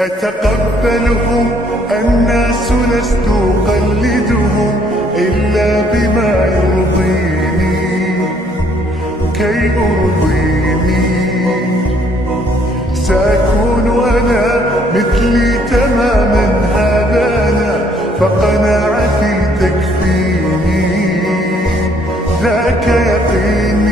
أتقبلهم الناس لست أقلدهم إلا بما يرضيني كي أرضيني. سأكون أنا مثلي تماما، هذا أنا فقناعتي تكفيني، ذاك يقيني.